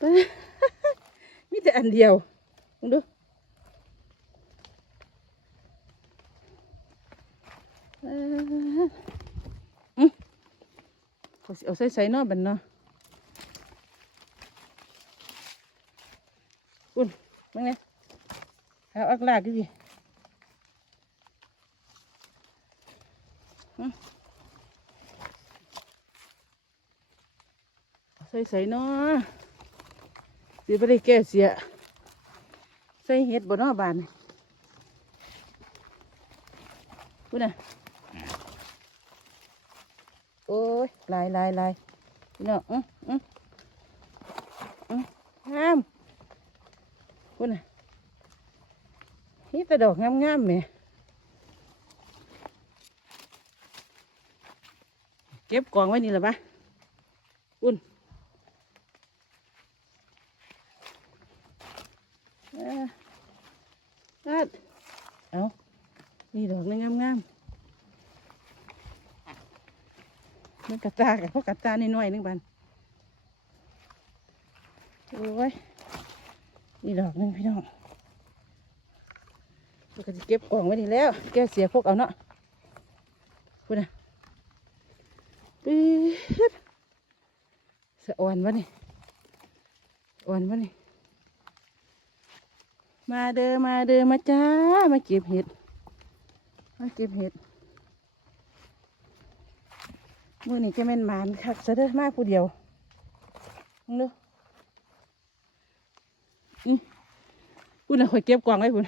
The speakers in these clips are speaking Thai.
ป๊ามีแต่อันเดียวมึงดูเอ้ออืมเขาสิเอาใส่ใส่เนอบันเนาะอุ่นมึงเนี่ยเอาอักลากดิพี่อืมเอาใสิบ่ได้แก้เสีย ใส่เห็ดบนนอบานพูดน่ะโอ้ยลายลายลายพี่น้องอื้ออื้ออื้องามพูดน่ะนี่แต่ดอกงามงามๆแหม่เก็บกองไว้นี่หละปะอุ่น เอ้อนัด เอานี่ดอกนึงงามๆมันกระตากับพวกกระตานี่น้อยๆนึงบันโอ้ยนี่ดอกนึงพี่น้องเราก็จะเก็บกล่องไว้นี่แล้ว แกเสียพวกเอาเนาะพูดนะปี๊ดสะอ่อนวะนี่อ่อนวะนี่ มาเด้อมาเด้อมาจ้า มาเก็บเห็ด มาเก็บเห็ดมือนี้จะเป็นหมานคักซะเด้อมาผู้เดียวมึงดูอือพูดนะคอยเก็บกวางไว้พุ่น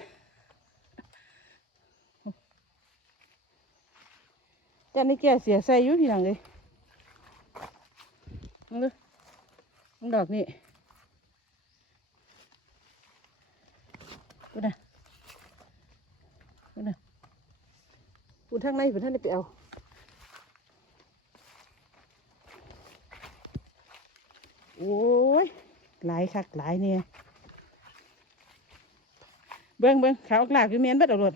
จันนี่แกเสียใส่อยู่พี่น้องเลยมึงดูมึงดอกนี่ พูดนะพูดนะพูดทางในพูดทางในไปเอาโอ้ยหลายคักหลายเนี่ยเบิ้งเบิ้งขาวกลากอยู่เมียนเบัดเอารถ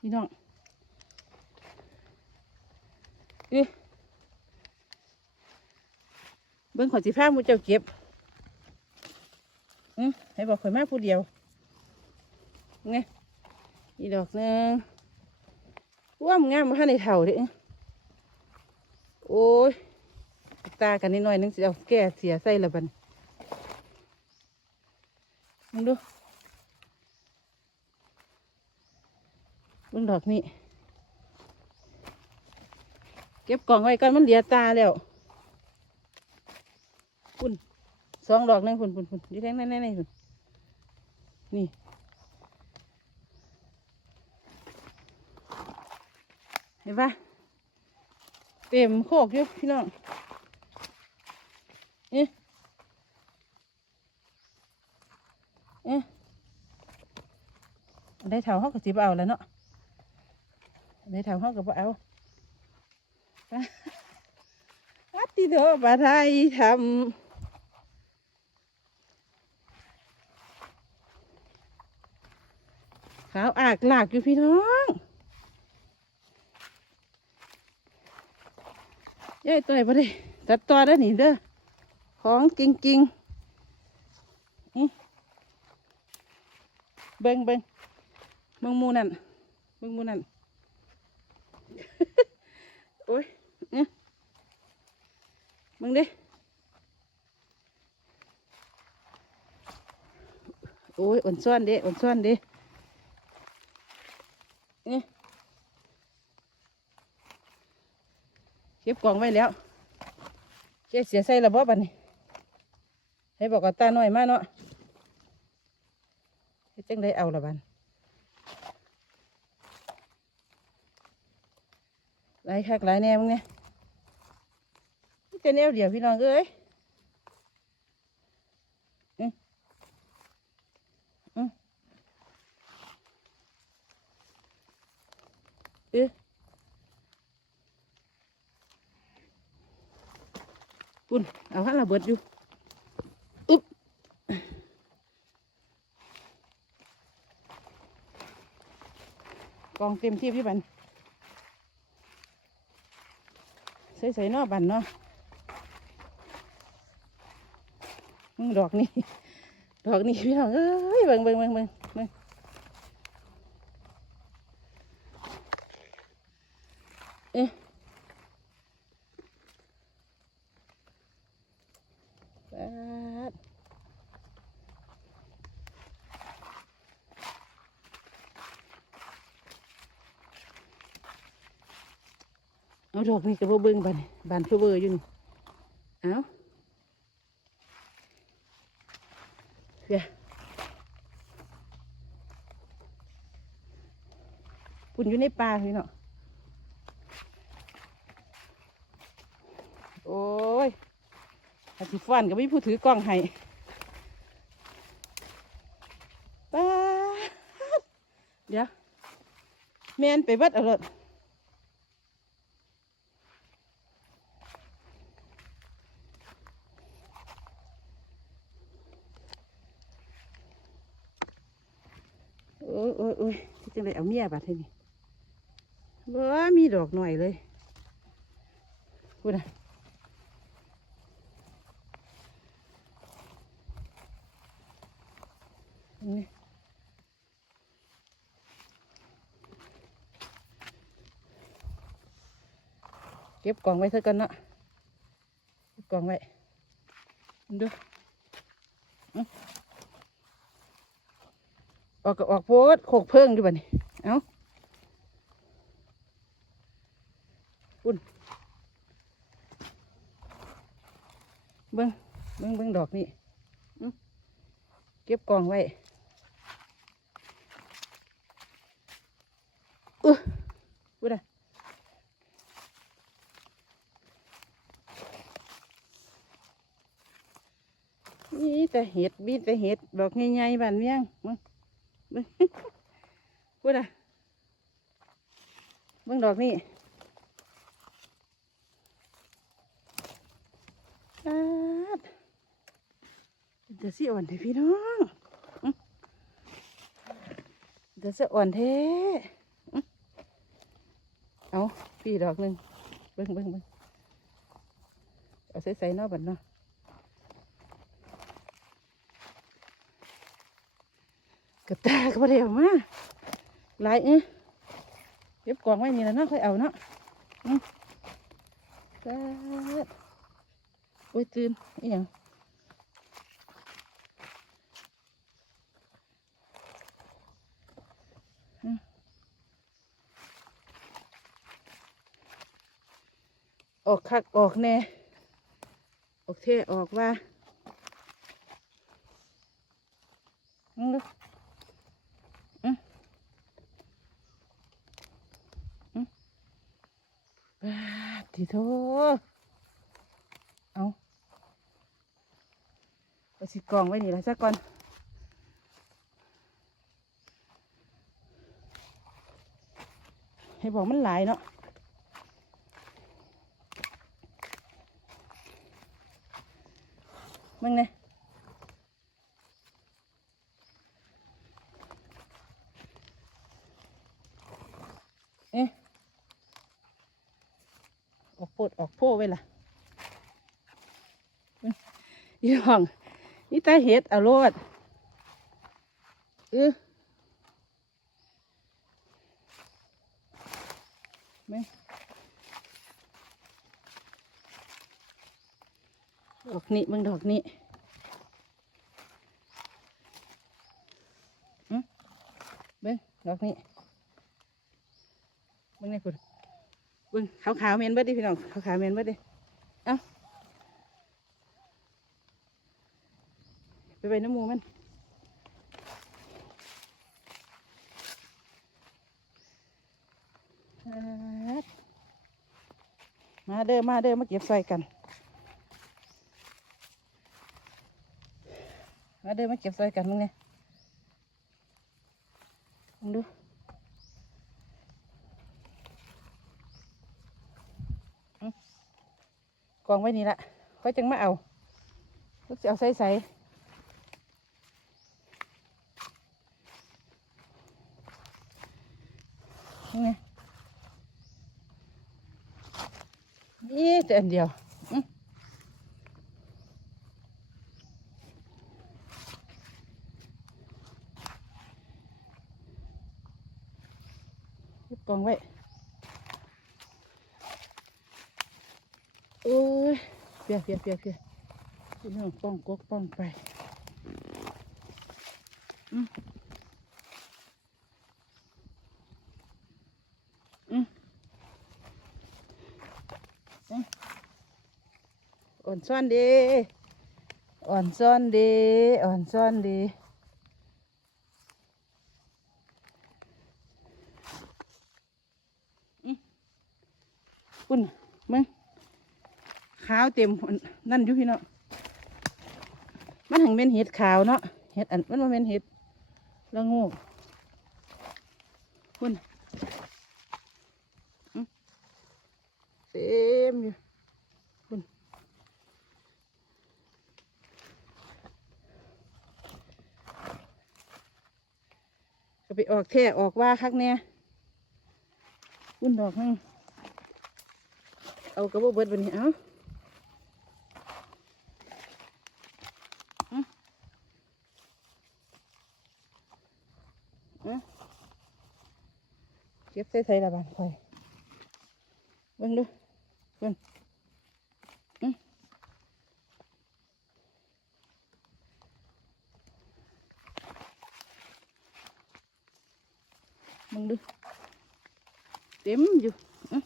พี่น้องเอ๊ะ เบิ่งขอยสิพามูเจ้าเก็บอืมให้บอกข่อยมาผู้เดียวไงอีดอกนึงว่ามงามมาให้ในเท่าเด้โอ้ยตากันนิดหน่อยนึงสิเอาแก่เสียใส่ละบันมึงดูเบิ่งดอกนี้ เก็บกล่องไว้ก่อนมันเหลียตาแล้ว คุณสองดอกนึงคุณคุณคุณอยู่แค่นั้นๆๆคุณนี่เห็นปะเต็มโคกอยู่พี่น้องนี่เอ๊ะได้เท่าเขาก็สิบเอาแล้วเนาะได้เท่าเขาก็บ่เอาอัดติโดบาไทยทำ ขาวอากหลากอยู่พี่น้องยายต่อยพอดีตัดต่อได้อนี่เด้อ ของจริงๆนี่เบิงเบิงเบิงมูนั่นเบิงมูนั่น โอ้ยเนี่ยเบิงเด้โอ้ยอ่อนซ้อนเด้อ่อนซ้อนเด้ นี่เกล่องไว้แล้วเจ๊เสียใส่ระบบอันนี้ให้บอกกับตาหน่อยมาเนาะเฮ็ดจังได้เอาละบันหลายคักหลายแนวมึงเนี่ยจะแนวเดียวพี่น้องเอ้ยอืมอืม เอ๊ะปุ่นเอาข้างระเบิ ดอยู่อึ๊บกองเต็มที่พี่บันใส่ใส่นอบันเนาะอืมดอกนี่ดอกนี่พี่น้องเอ้ยเบิ่งเบิ่งเบิ่งเบิ่งเบิ่งเอ๊ะแป๊ด เอาดอกนี่ก็บ่เบิ่งบันบานคือเบอร์อยู่นี่เอาเพียปุ่นอยู่ในป่าพี่เนาะโอ้ยอาทิฟันก็ไม่ผู้ถือกล้องให้ป้าเดี๋ยวแมนไปเบัดเอาเล อ้ยโอ้ยโอ้ยจังไดเอาเมียบัดให้นี่บ่มีดอกหน่อยเลยพูดนะนี่เก็บกล่องไว้เถอะกันเนาะเก็บกล่องไว้ดู ออกก็ออกโพดโขกเพิ่งอยู่บ่นี่เอ้าปุ่นเบิ้งเบิ้งเบิ้งดอกนี้เก็บกองไว้เออพูดอะมีแต่เห็ดมีแต่เห็ดดอกใหญ่ๆบานเมี่ยงมึง พูดอะเบิ่งดอกนี่อาดเป็นแต่สิอ่อนเถอะพี่น้องเดี๋ยวจะอ่อนเท้อื้อเอาพี่ดอกหนึ่งเบิ่งเบิ่งเบิ่งเอาใส่ใส่นอกบัดเนาะ กระตาก็บ่ได้เอามาหลายเอ้ยเก็บกองไว้นี่แล้วเนาะค่อยเอาเนาะอืมกาโอ้ยตื่นอีหยังอออกคักออกแน่ออกเท่ออกว่าอืมดู ปาด ทีโทเอาเอาสิกองไว้นี่ละสักก่อนให้บอกมันหลายเนาะมึงเนี่ยเอ๊ะ ออกโพ ดออกโพไว้ล่ะยี่ห้องนี่ตาเห็ดอาโลดเออแม่ดอกนี้มึงดอกนี้อืมเบิ้งดอกนี้เบิ้งนี่คุณ เบิ่งขาวขาวเมนเบิดดิพี่น้องขาวขาวเมนเบิดดิเอ้าไปไปน้ำมูมันมาเด้อมาเด้อมาเก็บใส่กันมาเด้อมาเก็บใส่กันมึงเนี่ยมึงดู กองไว้นี่ละค่อยจังมาเอาลูกจะเอาใส่ใส่นี่ไงนี่แต่อันเดียวอื้อเก็บกองไว้โอ้ยเปียกเปียกเปียกเปียกพี่น้องป้องกกป้องไปอืมอืมอ่อนซ้อนดีอ่อนซ้อนดีอ่อนซ้อนดีอื้อปุ่นมึง ขาวเต็มนั่นอยู่พี่เนาะมันหังเป็นเห็ดขาวเนาะเห็ดอันมันมาเป็นเห็ดละงูปุ่นอื้อเต็มอยู่คุณก็ไปออกแท่ออกว่าคักเนี่ยวุ่นดอกให้เอากระบอกเบิดวันนี้เอาเอา เก็บใส่ใส่ละบานคอยเบิ่งดูเบิ่งอืมเบิ่งดูเต็มอยู่อื้อ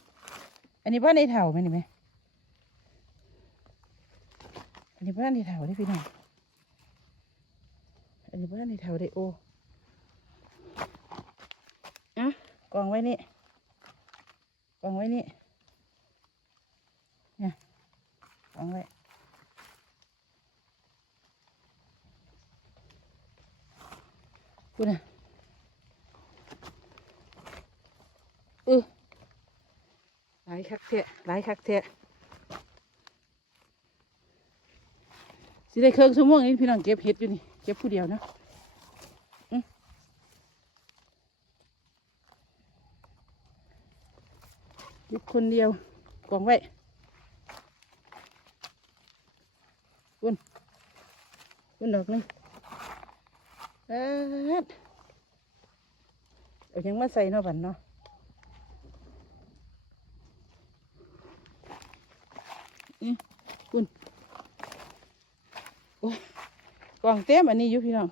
อันนี้บ้านในเถาไหมนี่ไหมอันนี้บ้านในเถาได้พี่น้อง อันนี้บ้านในเถาได้โออะ กองไว้นี่กองไว้นี่เนี่ยกองไว้กูน่ะเออหลายคักแทะหลายคักแทะสิได้เครื่องชั่วโมงนี้พี่น้องเก็บเห็ดอยู่นี่ เก็บผู้เดียวนะอื้อเก็บ คนเดียวกองไว้คุณคุณดอกหนึงเอ็ดเอาหยังมาใส่เนาะบันเนาะคุณโอ้ยกล่องเต็มอันนี้อยู่พี่น้อง